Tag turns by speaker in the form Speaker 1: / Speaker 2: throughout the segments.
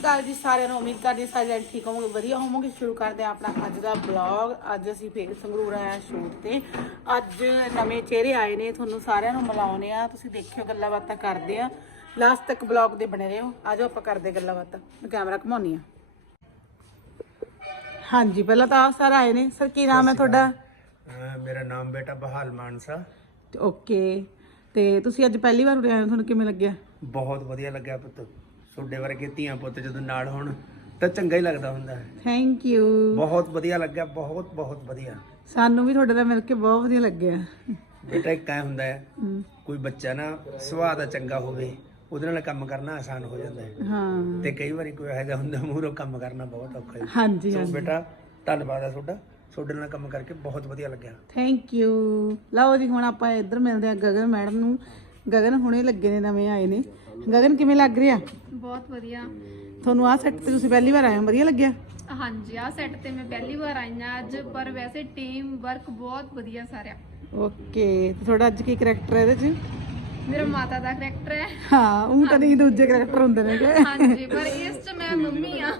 Speaker 1: ਗੱਲ ਜੀ ਸਾਰਿਆਂ ਨੂੰ ਉਮੀਦ ਕਰਦੀ ਸਾਰੇ ਜਣੇ ਠੀਕ ਹੋਵੋਗੇ ਵਧੀਆ ਹੋਵੋਗੇ। ਸ਼ੁਰੂ ਕਰਦੇ ਆ ਆਪਣਾ ਅੱਜ ਦਾ ਬਲੌਗ। ਅੱਜ ਅਸੀਂ ਫੇਰ ਸੰਗਰੂਰ ਆਏ ਸ਼ੂਟ ਤੇ। ਅੱਜ ਨਵੇਂ ਚਿਹਰੇ ਆਏ ਨੇ, ਤੁਹਾਨੂੰ ਸਾਰਿਆਂ ਨੂੰ ਮਿਲਾਉਣੇ ਆ। ਤੁਸੀਂ ਦੇਖਿਓ ਗੱਲਾਂ ਬਾਤਾਂ ਕਰਦੇ ਆ, ਲਾਸਟ ਤੱਕ ਬਲੌਗ ਦੇ ਬਣੇ ਰਹੋ। ਆਜੋ ਆਪਾਂ ਕਰਦੇ ਗੱਲਾਂ ਬਾਤਾਂ। ਮੈਂ ਕੈਮਰਾ ਘੁਮਾਉਣੀ ਆ। ਹਾਂਜੀ ਪਹਿਲਾਂ ਤਾਂ ਆਹ ਸਰ ਆਏ ਨੇ। ਸਰ ਕੀ ਨਾਮ ਹੈ ਤੁਹਾਡਾ?
Speaker 2: ਮੇਰਾ ਨਾਮ ਬੇਟਾ ਬਹਾਲ ਮਾਨਸਾ।
Speaker 1: ਓਕੇ, ਤੇ ਤੁਸੀਂ ਅੱਜ ਪਹਿਲੀ ਵਾਰ ਉਰੇ ਆਏ ਹੋ, ਤੁਹਾਨੂੰ ਕਿਵੇਂ ਲੱਗਿਆ?
Speaker 2: ਬਹੁਤ ਵਧੀਆ ਲੱਗਿਆ ਪੁੱਤ। ਤੁਹਾਡੇ ਵਰਗੇ ਧੀਆਂ ਪੁੱਤ ਜਦੋਂ ਨਾਲ ਹੋਣ ਤਾਂ ਚੰਗਾ ਹੀ ਲੱਗਦਾ ਹੁੰਦਾ ਹੈ।
Speaker 1: Thank you.
Speaker 2: ਬਹੁਤ ਵਧੀਆ ਲੱਗਿਆ, ਬਹੁਤ ਬਹੁਤ ਵਧੀਆ।
Speaker 1: ਸਾਨੂੰ ਵੀ ਤੁਹਾਡੇ ਨਾਲ ਮਿਲ ਕੇ ਬਹੁਤ ਵਧੀਆ ਲੱਗਿਆ।
Speaker 2: ਬੇਟਾ ਇੱਕ ਐ ਹੁੰਦਾ ਹੈ, ਕੋਈ ਬੱਚਾ ਨਾ ਸੁਭਾਅ ਦਾ ਚੰਗਾ ਹੋਵੇ, ਉਹਦੇ ਨਾਲ ਕੰਮ ਕਰਨਾ ਆਸਾਨ ਹੋ ਜਾਂਦਾ ਹੈ।
Speaker 1: ਹਾਂ,
Speaker 2: ਤੇ ਕਈ ਵਾਰੀ ਕੋਈ ਇਹੋ ਜਿਹਾ ਹੁੰਦਾ ਮੂਹਰੋਂ ਕੰਮ ਕਰਨਾ ਬਹੁਤ ਔਖਾ ਹੈ।
Speaker 1: ਹਾਂਜੀ
Speaker 2: ਸੋ
Speaker 1: ਹਾਂਜੀ
Speaker 2: ਬੇਟਾ ਧੰਨਵਾਦ ਹੈ ਤੁਹਾਡਾ, ਤੁਹਾਡੇ ਨਾਲ ਕੰਮ ਕਰਕੇ ਬਹੁਤ ਵਧੀਆ ਲੱਗਿਆ।
Speaker 1: Thank you. ਲਓ ਜੀ ਹੁਣ ਆਪਾਂ ਇੱਧਰ ਮਿਲਦੇ ਆ ਗਗਨ ਮੈਡਮ ਨੂੰ। ਗਗਨ ਹੁਣੇ ਲੱਗੇ ਨੇ, ਨਵੇਂ ਆਏ ਨੇ। ਗਗਨ ਕਿਵੇਂ ਲੱਗ ਰਿਹਾ?
Speaker 3: ਬਹੁਤ ਵਧੀਆ।
Speaker 1: ਤੁਹਾਨੂੰ ਆਹ ਸੈੱਟ ਤੇ ਤੁਸੀਂ ਪਹਿਲੀ ਵਾਰ ਆਏ ਹੋ, ਵਧੀਆ ਲੱਗਿਆ?
Speaker 3: ਹਾਂਜੀ, ਆਹ ਸੈੱਟ ਤੇ ਮੈਂ ਪਹਿਲੀ ਵਾਰ ਆਈ ਹਾਂ ਅੱਜ, ਪਰ ਵੈਸੇ ਟੀਮ ਵਰਕ ਬਹੁਤ ਵਧੀਆ ਸਾਰਿਆ।
Speaker 1: ਓਕੇ, ਤੇ ਤੁਹਾਡਾ ਅੱਜ ਕੀ ਕਰੈਕਟਰ ਹੈ ਇਹਦੇ 'ਚ?
Speaker 3: ਮੇਰਾ ਮਾਤਾ ਦਾ ਕਰੈਕਟਰ ਹੈ।
Speaker 1: ਹਾਂ, ਉਹ ਤਾਂ ਨਹੀਂ, ਦੂਜੇ ਕਰੈਕਟਰ ਹੁੰਦੇ ਨੇ ਕਿ?
Speaker 3: ਹਾਂਜੀ, ਪਰ ਇਸ 'ਚ ਮੈਂ ਮੰਮੀ ਆ।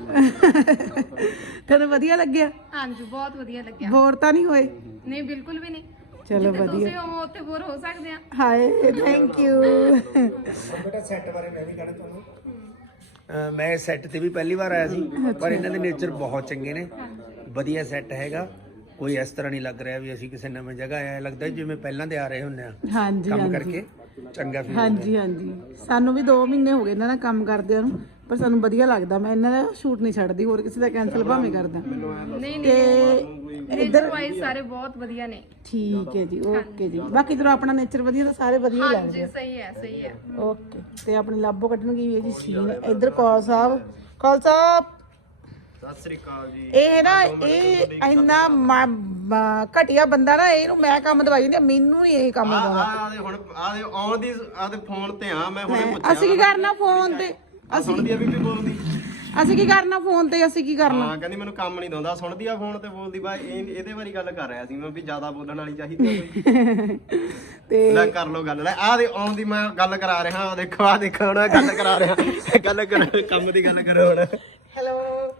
Speaker 1: ਤੁਹਾਨੂੰ ਵਧੀਆ ਲੱਗਿਆ?
Speaker 3: ਹਾਂਜੀ, ਬਹੁਤ ਵਧੀਆ ਲੱਗਿਆ।
Speaker 1: ਬੋਰ ਤਾਂ ਨਹੀਂ ਹੋਏ?
Speaker 3: ਨਹੀਂ, ਬਿਲਕੁਲ ਵੀ ਨਹੀਂ।
Speaker 1: ਚਲੋ
Speaker 3: ਜਿੱਥੇ ਤੁਸੀਂ
Speaker 1: ਵਧੀਆ।
Speaker 3: ਹੋ ਉੱਥੇ ਬੋਰ ਹੋ ਸਕਦੇ ਆ।
Speaker 1: ਹਾਏ ਥੈਂਕ ਯੂ।
Speaker 2: ਬੇਟਾ ਸੈੱਟ ਬਾਰੇ ਮੈਂ ਵੀ ਕਹਿਣਾ ਤੁਹਾਨੂੰ, ਮੈਂ ਸੈੱਟ ਤੇ ਵੀ ਪਹਿਲੀ ਵਾਰ ਆਇਆ ਸੀ, ਪਰ ਇਹਨਾਂ ਦੇ ਨੇਚਰ ਬਹੁਤ ਚੰਗੇ ਨੇ। ਵਧੀਆ ਸੈੱਟ ਹੈਗਾ, ਕੋਈ ਇਸ ਤਰ੍ਹਾਂ ਨਹੀਂ ਲੱਗ ਰਿਹਾ ਵੀ ਅਸੀਂ ਕਿਸੇ ਨਵੀਂ ਜਗ੍ਹਾ ਆਏ। ਲੱਗਦਾ ਜਿਵੇਂ ਪਹਿਲਾਂ ਦੇ ਆ ਰਹੇ ਹੁੰਦੇ ਆ
Speaker 1: ਹਾਂਜੀ
Speaker 2: ਕੰਮ
Speaker 1: ਹਾਂਜੀ
Speaker 2: ਕਰਕੇ। ਚੰਗਾ ਫੀਲ
Speaker 1: ਹਾਂਜੀ ਹਾਂਜੀ, ਸਾਨੂੰ ਵੀ 2 ਮਹੀਨੇ ਹੋ ਗਏ ਇਹਨਾਂ ਨਾਲ ਕੰਮ ਕਰਦਿਆਂ ਨੂੰ, ਪਰ ਸਾਨੂੰ ਵਧੀਆ ਲੱਗਦਾ। ਮੈਂ ਇਹਨਾਂ ਦਾ ਸ਼ੂਟ ਨਹੀਂ ਛੱਡਦੀ, ਹੋਰ ਕਿਸੇ ਦਾ ਕੈਨਸਲ ਭਾਵੇਂ ਕਰਦਾ।
Speaker 3: ਨਹੀਂ
Speaker 1: ਤੇ
Speaker 3: ਨਹੀਂ,
Speaker 1: ਇੱਧਰ
Speaker 3: ਵਾਈਜ਼ ਸਾਰੇ ਬਹੁਤ ਵਧੀਆ ਨੇ।
Speaker 1: ਠੀਕ ਹੈ ਜੀ, ਓਕੇ ਜੀ। ਬਾਕੀ ਜਦੋਂ ਆਪਣਾ ਨੇਚਰ ਵਧੀਆ ਤਾਂ ਸਾਰੇ ਵਧੀਆ ਹੀ ਲੱਗਦੇ।
Speaker 3: ਹਾਂਜੀ, ਸਹੀ ਹੈ, ਸਹੀ ਹੈ।
Speaker 1: ਓਕੇ, ਤੇ ਆਪਣੀ ਲਾਭੋ ਕੱਢਣ ਗਈ ਹੈ ਜੀ ਸੀਨ। ਇੱਧਰ ਕੌਲ ਸਾਹਿਬ, ਕੌਲ ਸਾਹਿਬ
Speaker 2: ਸਤਿ ਸ੍ਰੀ ਅਕਾਲ ਜੀ।
Speaker 1: ਇਹ ਨਾ ਇਹ ਇੰਨਾ ਘਟੀਆ ਬੰਦਾ ਨਾ, ਇਹਨੂੰ ਮੈਂ ਕੰਮ ਦਵਾਈ ਜਾਂਦੀ, ਮੈਨੂੰ ਨਹੀਂ ਇਹ ਕੰਮ ਦਵਾਉਂਦਾ।
Speaker 4: ਆਦੇ ਹੁਣ ਆਦੇ ਆਉਣ ਦੀ ਆਦੇ ਫੋਨ ਤੇ ਆ, ਮੈਂ ਹੁਣੇ ਪੁੱਛਿਆ
Speaker 1: ਅਸੀਂ ਕੀ ਕਰਨਾ ਫੋਨ ਤੇ?
Speaker 4: ਸੁਣਦੀ ਆ ਵੀ ਬੋਲਦੀ।
Speaker 1: ਅਸੀਂ ਕੀ ਕਰਨਾ ਫੋਨ ਤੇ? ਅਸੀਂ ਕੀ ਕਰਨਾ?
Speaker 4: ਹਾਂ, ਕਹਿੰਦੀ ਮੈਨੂੰ ਕੰਮ ਨਹੀਂ ਦਿੰਦਾ। ਸੁਣਦੀ ਆ ਫੋਨ ਤੇ ਬੋਲਦੀ। ਬਾਈ ਇਹਦੇ ਬਾਰੇ ਗੱਲ ਕਰ ਰਿਹਾ ਸੀ ਮੈਂ, ਵੀ ਜ਼ਿਆਦਾ ਬੋਲਣ ਵਾਲੀ ਚਾਹੀਦੀ ਆ ਕੋਈ।
Speaker 1: ਤੇ
Speaker 4: ਲੈ ਕਰ ਲੋ ਗੱਲ। ਲੈ ਆਦੇ ਆਉਣ ਦੀ ਮੈਂ ਗੱਲ ਕਰਾ ਰਿਹਾ। ਆ ਦੇਖੋ, ਆ ਦੇਖੋ, ਹੁਣ ਗੱਲ ਕਰਾ ਰਿਹਾ। ਗੱਲ ਕਰ, ਕੰਮ ਦੀ ਗੱਲ ਕਰੋ ਹੁਣ।
Speaker 1: ਹੈਲੋ,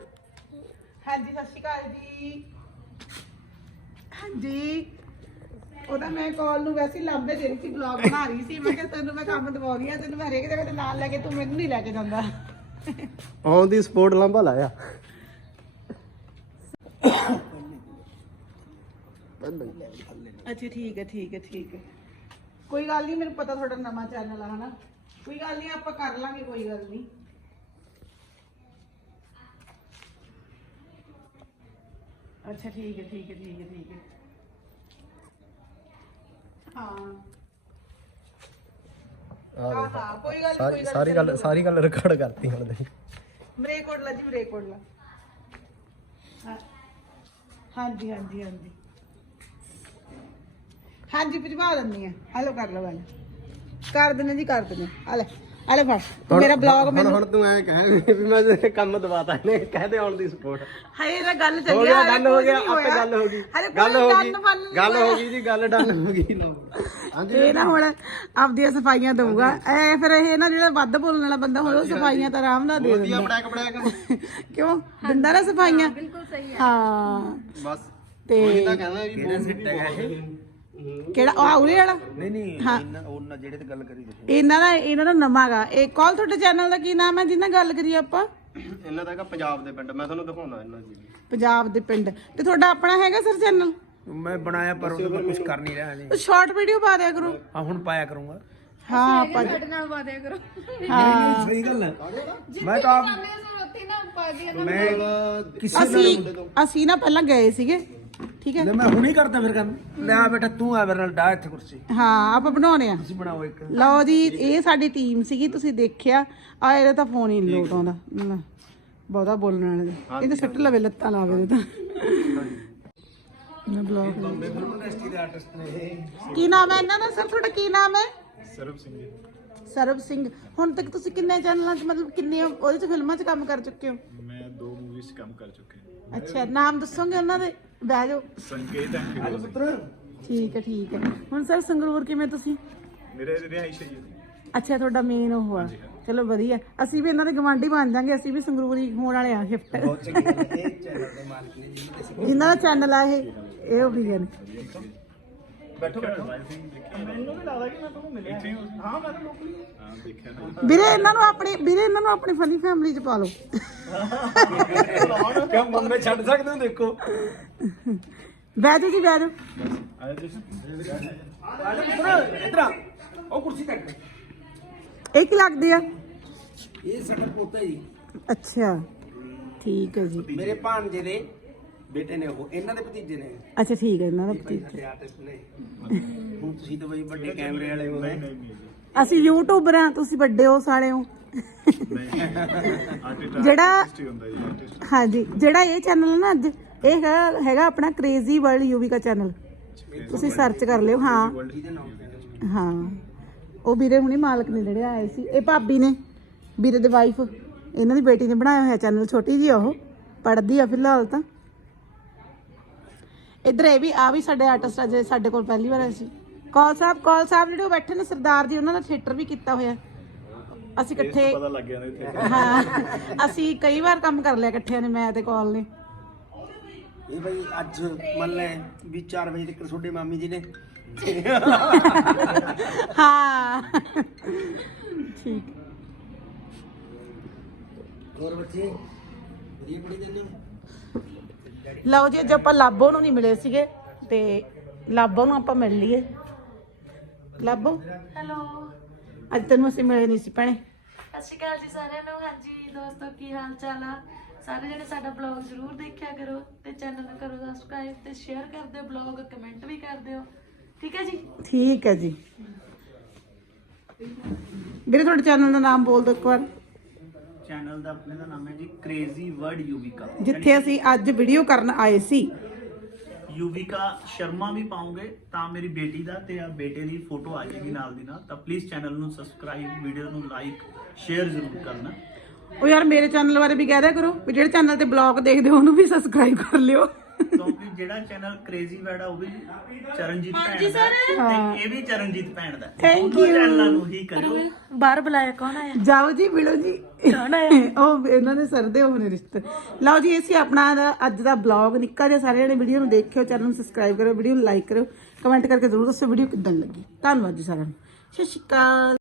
Speaker 1: ਹਾਂਜੀ ਸਤਿ ਸ਼੍ਰੀ ਅਕਾਲ ਜੀ। ਹਾਂਜੀ, ਉਹਦਾ ਮੈਂ ਕਾਲ ਨੂੰ ਵੈਸੇ ਲਾਂਬੇ ਦੇ ਰਹੀ ਸੀ, ਵਲੌਗ ਬਣਾ ਰਹੀ ਸੀ। ਮੈਂ ਕਿਹਾ ਤੈਨੂੰ ਮੈਂ ਕੰਮ ਦਵਾਉਣੀ ਆ, ਤੈਨੂੰ ਮੈਂ ਹਰੇਕ ਜਗ੍ਹਾ ਤੇ ਨਾਲ ਲੈ ਕੇ, ਤੂੰ ਮੈਨੂੰ ਨਹੀਂ ਲੈ ਕੇ ਜਾਂਦਾ।
Speaker 4: ਆਉਣ ਦੀ ਸਪੋਰਟ ਲੰਬਾ ਲਾਇਆ।
Speaker 1: ਅੱਛਾ ਠੀਕ ਹੈ ਠੀਕ ਹੈ ਠੀਕ ਹੈ, ਕੋਈ ਗੱਲ ਨਹੀਂ। ਮੈਨੂੰ ਪਤਾ ਤੁਹਾਡਾ ਨਵਾਂ ਚੈਨਲ ਆ, ਹਨਾ? ਕੋਈ ਗੱਲ ਨਹੀਂ, ਆਪਾਂ ਕਰ ਲਾਂਗੇ, ਕੋਈ ਗੱਲ ਨਹੀਂ। ਅੱਛਾ ਠੀਕ ਹੈ ਠੀਕ ਹੈ ਠੀਕ ਹੈ ਠੀਕ ਹੈ। ਹਾਂ ਹਾਂ, ਕੋਈ ਗੱਲ ਨਹੀਂ,
Speaker 4: ਸਾਰੀ ਗੱਲ ਰਿਕਾਰਡ ਕਰਤੀ ਹੁਣ ਦੇ।
Speaker 1: ਬ੍ਰੇਕ ਕੋਡ ਲਾ ਜੀ, ਬ੍ਰੇਕ ਕੋਡ ਲਾ। ਹਾਂ, ਹਾਂਜੀ ਹਾਂਜੀ ਹਾਂਜੀ ਹਾਂਜੀ, ਭਿਜਵਾ ਦਿੰਦੀ ਆ। ਹੈਲੋ ਕਰ ਲਓ ਗੱਲ, ਕਰ ਦਿੰਦੇ ਜੀ, ਕਰ ਦਿੰਦੇ। ਆ ਲੈ ਫੜ ਤੂੰ ਮੇਰਾ ਬਲੌਗ।
Speaker 4: ਹੁਣ ਤੂੰ ਐ ਕਹਿ ਵੀ ਮੈਂ ਤੇਰੇ ਕੰਮ ਦਵਾਤਾ ਇਹਨੇ, ਕਹਦੇ ਆਉਣ ਦੀ ਸਪੋਰਟ।
Speaker 1: ਹਾਏ ਇਹਦਾ ਗੱਲ ਚੱਲੀ
Speaker 4: ਹੋ ਗਿਆ, ਗੱਲ ਹੋ ਗਿਆ, ਆਪੇ ਗੱਲ ਹੋ ਗਈ। ਗੱਲ ਹੋ ਗਈ, ਗੱਲ ਹੋ ਗਈ ਜੀ, ਗੱਲ ਡਨ ਹੋ ਗਈ। ਹਾਂਜੀ,
Speaker 1: ਇਹ ਨਾ ਹੁਣ ਆਪਦੀਆਂ ਸਫਾਈਆਂ ਦਊਗਾ। ਐ ਫਿਰ ਇਹ ਨਾ ਜਿਹੜਾ ਵੱਧ ਬੋਲਣ ਵਾਲਾ ਬੰਦਾ ਹੋਵੇ, ਉਹ ਸਫਾਈਆਂ ਤਾਂ ਆਰਾਮ ਨਾਲ ਦੇ ਦਿੰਦਾ।
Speaker 4: ਬੜੈਕ ਬੜੈਕ
Speaker 1: ਕਿਉਂ ਦਿੰਦਾ ਨਾ ਸਫਾਈਆਂ?
Speaker 3: ਬਿਲਕੁਲ ਸਹੀ ਹੈ।
Speaker 1: ਹਾਂ,
Speaker 4: ਬਸ
Speaker 1: ਤੇ
Speaker 4: ਉਹੀ ਤਾਂ ਕਹਿੰਦਾ ਵੀ
Speaker 2: ਕਿਹੜਾ ਸੈੱਟ ਹੈਗਾ ਇਹ?
Speaker 1: ਕਿਹੜਾ ਆ ਉਰੇ ਵਾਲਾ?
Speaker 2: ਨਹੀਂ ਨਹੀਂ, ਉਹਨਾਂ ਜਿਹੜੇ ਤੇ ਗੱਲ ਕਰੀ ਤੁਸੀਂ।
Speaker 1: ਇਹਨਾਂ ਦਾ ਨਵਾਂ ਗਾ ਇਹ ਕਾਲ। ਤੁਹਾਡੇ ਚੈਨਲ ਦਾ ਕੀ ਨਾਮ ਹੈ ਜਿਹਨਾਂ ਗੱਲ ਕਰੀ ਆਪਾਂ?
Speaker 4: ਇਹਨਾਂ ਦਾ ਹੈਗਾ ਪੰਜਾਬ ਦੇ ਪਿੰਡ। ਮੈਂ ਤੁਹਾਨੂੰ ਦਿਖਾਉਣਾ ਇਹਨਾਂ ਦੀ।
Speaker 1: ਪੰਜਾਬ ਦੇ ਪਿੰਡ। ਤੇ ਤੁਹਾਡਾ ਆਪਣਾ ਹੈਗਾ ਸਰ ਚੈਨਲ?
Speaker 2: ਮੈਂ ਬਣਾਇਆ ਪਰ ਉਹਦੇ ਪਰ ਕੁਝ ਕਰ ਨਹੀਂ ਰਿਹਾ ਜੀ।
Speaker 1: ਸ਼ਾਰਟ ਵੀਡੀਓ ਪਾ ਦਿਆ ਕਰੋ।
Speaker 2: ਹਾਂ ਹੁਣ ਪਾਇਆ ਕਰੂੰਗਾ।
Speaker 1: ਹਾਂ ਆਪਾਂ
Speaker 3: ਸਾਡੇ ਨਾਲ ਵਾਦਿਆ ਕਰੋ।
Speaker 1: ਹਾਂ,
Speaker 2: ਸਹੀ ਗੱਲ ਹੈ। ਮੈਂ ਤਾਂ
Speaker 3: ਉੱਥੇ ਨਾ ਪਾ ਦਿਆ ਕਰੋ।
Speaker 2: ਮੈਂ ਕਿਸੇ
Speaker 1: ਅਸੀਂ ਨਾ ਪਹਿਲਾਂ ਗਏ ਸੀਗੇ, ਠੀਕ ਹੈ?
Speaker 2: ਲੈ ਮੈਂ ਹੁਣੀ ਕਰਦਾ ਫਿਰ ਕੰਮ। ਲੈ ਆ ਬੇਟਾ, ਤੂੰ ਆ ਮੇਰੇ ਨਾਲ ਡਾ ਇੱਥੇ ਕੁਰਸੀ।
Speaker 1: ਹਾਂ, ਆਪਾਂ ਬਣਾਉਣੇ ਆ।
Speaker 2: ਤੁਸੀਂ ਬਣਾਓ ਇੱਕ।
Speaker 1: ਲਓ ਜੀ, ਇਹ ਸਾਡੀ ਟੀਮ ਸੀਗੀ, ਤੁਸੀਂ ਦੇਖਿਆ। ਆ ਇਹਦਾ ਤਾਂ ਫੋਨ ਹੀ ਨੀ ਲੋਟ ਆਉਂਦਾ, ਬਹੁਤਾ ਬੋਲਣ ਵਾਲੇ ਦਾ। ਇਹ ਤਾਂ ਸੁੱਟ ਲਵੇ, ਲੱਤਾਂ ਲਾਵੇ ਤਾਂ। ਮੈਂ ਬਲੌਗ
Speaker 2: ਯੂਨੀਵਰਸਿਟੀ ਦੇ ਆਰਟਿਸਟ ਨੇ ਇਹ।
Speaker 1: ਕੀ ਨਾਮ ਹੈ ਇਹਨਾਂ ਦਾ ਸਰ? ਤੁਹਾਡਾ ਕੀ ਨਾਮ ਹੈ?
Speaker 4: ਸਰਬ ਸਿੰਘ।
Speaker 1: ਸਰਬ ਸਿੰਘ। ਹੁਣ ਤੱਕ ਤੁਸੀਂ ਕਿੰਨੇ ਚੈਨਲਾਂ 'ਚ, ਮਤਲਬ ਕਿੰਨੇ ਉਹਦੇ 'ਚ ਫਿਲਮਾਂ 'ਚ ਕੰਮ ਕਰ ਚੁੱਕੇ ਹੋ?
Speaker 4: ਮੈਂ 2 ਮੂਵੀਜ਼ ਕੰਮ ਕਰ ਚੁੱਕੇ ਹਾਂ।
Speaker 1: ਅੱਛਾ, ਨਾਮ ਦੱਸੋਗੇ ਉਹਨਾਂ ਦੇ? ਬਹਿ ਜਾਓ।
Speaker 4: ਸੰਕੇਤ ਐਂਡ
Speaker 2: ਪੁੱਤਰ
Speaker 1: ਠੀਕ ਹੈ ਠੀਕ ਹੈ। ਹੁਣ ਸਰ ਸੰਗਰੂਰ ਕਿਵੇਂ ਤੁਸੀਂ?
Speaker 4: ਮੇਰੇ ਰਿਹਾਇਸ਼ ਹੈ ਜੀ।
Speaker 1: ਅੱਛਾ, ਤੁਹਾਡਾ ਮੇਨ ਉਹ ਆ। ਚਲੋ ਵਧੀਆ, ਅਸੀਂ ਵੀ ਇਹਨਾਂ ਦੇ ਗਵਾਂਢੀ ਬਣ ਜਾਾਂਗੇ, ਅਸੀਂ ਵੀ ਸੰਗਰੂਰੀ ਹੋਣ ਵਾਲੇ ਆ ਸ਼ਿਫਟ।
Speaker 2: ਬਹੁਤ ਚੰਗੇ ਨੇ ਇਹ ਚੈਨਲ ਦੇ ਮਾਲਕ ਨੇ ਜੀ ਤੇ ਅਸੀਂ
Speaker 1: ਇਹਨਾਂ ਦਾ ਚੈਨਲ ਆ ਇਹ ਉਹ ਵੀ ਨੇ।
Speaker 2: ਬੈਠੋ ਬੈਠੋ
Speaker 1: ਵੀਰੇ ਇਹਨਾਂ ਨੂੰ ਆਪਣੀ ਫਨੀ ਫੈਮਿਲੀ ਚ ਪਾ ਲਓ।
Speaker 2: ਕਿਉਂ ਮੰਮੇ ਛੱਡ ਸਕਦੇ ਹੋ ਦੇਖੋ
Speaker 1: ਬਹਿ ਜਾਓ ਜੀ, ਬਹਿ ਜਾਓ।
Speaker 2: ਇਧਰ ਆ ਉਹ ਕੁਰਸੀ ਤੱਕ
Speaker 1: ਇਹ ਕੀ ਲੱਗਦੇ ਆ?
Speaker 2: ਇਹ ਸਾਡਾ ਪੋਤਾ ਜੀ,
Speaker 1: ਅੱਛਾ ਠੀਕ ਹੈ ਜੀ।
Speaker 2: ਮੇਰੇ ਭਾਣਜੇ ਦੇ ਬੇਟੇ ਨੇ, ਉਹ ਇਹਨਾਂ ਦੇ ਭਤੀਜੇ ਨੇ।
Speaker 1: ਅੱਛਾ ਠੀਕ ਹੈ, ਇਹਨਾਂ ਦਾ ਭਤੀਜਾ।
Speaker 2: ਸਾਡੇ ਆਰਟਿਸਟ ਨੇ। ਹੁਣ ਤੁਸੀਂ ਤਾਂ ਬਈ ਵੱਡੇ ਕੈਮਰੇ ਵਾਲੇ ਹੋ ਗਏ।
Speaker 1: ਅਸੀਂ ਯੂਟਿਊਬਰ ਆ, ਤੁਸੀਂ ਵੱਡੇ ਹੋ ਸਾਲੇ ਹੋ। ਜਿਹੜਾ ਹਾਂਜੀ, ਜਿਹੜਾ ਇਹ ਚੈਨਲ ਹੈ ਨਾ ਅੱਜ, ਇਹ ਹੈਗਾ ਆਪਣਾ ਕ੍ਰੇਜ਼ੀ ਵਰਲਡ ਯੂਵਿਕਾ ਚੈਨਲ, ਤੁਸੀਂ ਸਰਚ ਕਰ ਲਿਓ। ਹਾਂ ਹਾਂ, ਉਹ ਵੀਰੇ ਹੁਣੀ ਮਾਲਕ ਨੇ ਜਿਹੜੇ ਆਏ ਸੀ, ਇਹ ਭਾਬੀ ਨੇ, ਵੀਰੇ ਦੇ ਵਾਈਫ, ਇਹਨਾਂ ਦੀ ਬੇਟੀ ਨੇ ਬਣਾਇਆ ਹੋਇਆ ਚੈਨਲ, ਛੋਟੀ ਜੀ ਉਹ ਪੜ੍ਹਦੀ ਆ ਫਿਲਹਾਲ ਤਾਂ। ਇੱਧਰ ਇਹ ਵੀ ਆ ਵੀ ਸਾਡੇ ਆਰਟਿਸਟ ਆ, ਜੇ ਸਾਡੇ ਕੋਲ ਪਹਿਲੀ ਵਾਰ ਆਏ ਸੀ। ਕੌਲ ਸਾਹਿਬ ਜਿਹੜੇ ਉਹ ਬੈਠੇ ਨੇ ਸਰਦਾਰ ਜੀ, ਉਹਨਾਂ ਦਾ ਥੀਏਟਰ ਵੀ ਕੀਤਾ ਹੋਇਆ ਅਸੀਂ ਇਕੱਠੇ।
Speaker 5: ਪਤਾ ਲੱਗ ਗਿਆ ਨੇ ਇੱਥੇ।
Speaker 1: ਹਾਂ, ਅਸੀਂ ਕਈ ਵਾਰ ਕੰਮ ਕਰ ਲਿਆ ਇਕੱਠਿਆਂ ਨੇ, ਮੈਂ ਤੇ ਕੌਲ ਨੇ।
Speaker 2: ਇਹ ਬਈ ਅੱਜ ਮੰਨ ਲੈ ਵੀ 4 ਵਜੇ ਤੱਕ ਤੁਹਾਡੇ ਮਾਮੀ ਜੀ ਨੇ।
Speaker 1: ਹਾਂ ਠੀਕ।
Speaker 2: ਹੋਰ ਬੱਚੇ ਵਧੀਆ ਪੜੀ ਜਾਂਦੇ ਹੋ?
Speaker 1: ਲਓ ਜੀ, ਅੱਜ ਆਪਾਂ ਲਾਬੋ ਨੂੰ ਨਹੀਂ ਮਿਲੇ ਸੀਗੇ ਤੇ ਲਾਬੋ ਨੂੰ ਆਪਾਂ ਮਿਲ ਲਈਏ। ਲਾਬੋ
Speaker 6: ਹੈਲੋ,
Speaker 1: ਅੱਜ ਤੈਨੂੰ ਅਸੀਂ ਮਿਲੇ ਨਹੀਂ ਸੀ ਭੈਣੇ।
Speaker 6: ਸਤਿ ਸ਼੍ਰੀ ਅਕਾਲ ਜੀ ਸਾਰਿਆਂ ਨੂੰ। ਹਾਂਜੀ ਦੋਸਤੋ, ਕੀ ਹਾਲ ਚਾਲ ਆ? ਸਾਰੇ ਜਣੇ ਸਾਡਾ ਬਲੌਗ ਜ਼ਰੂਰ ਦੇਖਿਆ ਕਰੋ ਤੇ ਚੈਨਲ ਨੂੰ ਕਰੋ ਸਬਸਕ੍ਰਾਈਬ ਤੇ ਸ਼ੇਅਰ ਕਰ ਦਿਓ, ਬਲੌਗ ਕਮੈਂਟ ਵੀ ਕਰ ਦਿਓ, ਠੀਕ ਹੈ ਜੀ।
Speaker 1: ਠੀਕ ਹੈ ਜੀ। ਵੀਰੇ ਤੁਹਾਡੇ ਚੈਨਲ ਦਾ ਨਾਮ ਬੋਲ ਦਿਓ ਇੱਕ ਵਾਰ।
Speaker 7: ਚੈਨਲ ਦਾ ਆਪਣੇ ਦਾ ਨਾਮ ਹੈ ਜੀ ਕ੍ਰੇਜ਼ੀ ਵਰਡ ਯੂਵਿਕਾ,
Speaker 1: ਜਿੱਥੇ ਅਸੀਂ ਅੱਜ ਵੀਡੀਓ ਕਰਨ ਆਏ ਸੀ।
Speaker 7: ਯੂਵਿਕਾ ਸ਼ਰਮਾ ਵੀ ਪਾਉਂਗੇ ਤਾਂ ਮੇਰੀ ਬੇਟੀ ਦਾ ਤੇ ਆ ਬੇਟੇ ਦੀ ਫੋਟੋ ਆ ਜਾਏਗੀ ਨਾਲ ਦੀ ਨਾਲ। ਤਾਂ ਪਲੀਜ਼ ਚੈਨਲ ਨੂੰ ਸਬਸਕ੍ਰਾਈਬ, ਵੀਡੀਓ ਨੂੰ ਲਾਈਕ ਸ਼ੇਅਰ ਜ਼ਰੂਰ ਕਰਨਾ।
Speaker 1: ਉਹ ਯਾਰ ਮੇਰੇ ਚੈਨਲ ਬਾਰੇ ਵੀ ਕਹਿ ਦਿਆ ਕਰੋ ਵੀ ਜਿਹੜੇ ਚੈਨਲ ਤੇ ਬਲੌਗ ਦੇਖਦੇ ਹੋ ਉਹਨੂੰ ਵੀ ਸਬਸਕ੍ਰਾਈਬ ਕਰ ਲਿਓ।
Speaker 7: ਕਿਉਂਕਿ ਜਿਹੜਾ ਚੈਨਲ ਕ੍ਰੇਜ਼ੀ ਵਰਡ ਆ ਉਹ ਵੀ ਚਰਨਜੀਤ ਭੈਣ ਦਾ ਤੇ ਇਹ ਵੀ ਚਰਨਜੀਤ ਭੈਣ ਦਾ।
Speaker 1: Thank
Speaker 7: ਦੋਨੋਂ
Speaker 1: you।
Speaker 7: ਚੈਨਲਾਂ ਨੂੰ ਹੀ ਕਰਿਓ।
Speaker 6: ਬਾਹਰ ਬੁਲਾਇਆ ਕੌਣ ਆਇਆ?
Speaker 1: ਜਾਓ ਜੀ, ਮਿਲੋ ਜੀ। ਉਹ ਇਹਨਾਂ ਦੇ ਸਰ ਦੇ ਹੋਣੇ ਰਿਸ਼ਤੇ। ਲਓ ਜੀ, ਇਹ ਸੀ ਆਪਣਾ ਅੱਜ ਦਾ ਬਲੌਗ ਨਿੱਕਾ ਜਿਹਾ। ਸਾਰੇ ਜਣੇ ਵੀਡੀਓ ਨੂੰ ਦੇਖਿਓ, ਚੈਨਲ ਨੂੰ ਸਬਸਕ੍ਰਾਈਬ ਕਰੋ, ਵੀਡੀਓ ਨੂੰ ਲਾਈਕ ਕਰੋ, ਕਮੈਂਟ ਕਰਕੇ ਜ਼ਰੂਰ ਦੱਸੋ ਵੀਡੀਓ ਕਿੱਦਾਂ ਲੱਗੀ। ਧੰਨਵਾਦ ਜੀ ਸਾਰਿਆਂ ਨੂੰ, ਸਤਿ ਸ਼੍ਰੀ ਅਕਾਲ।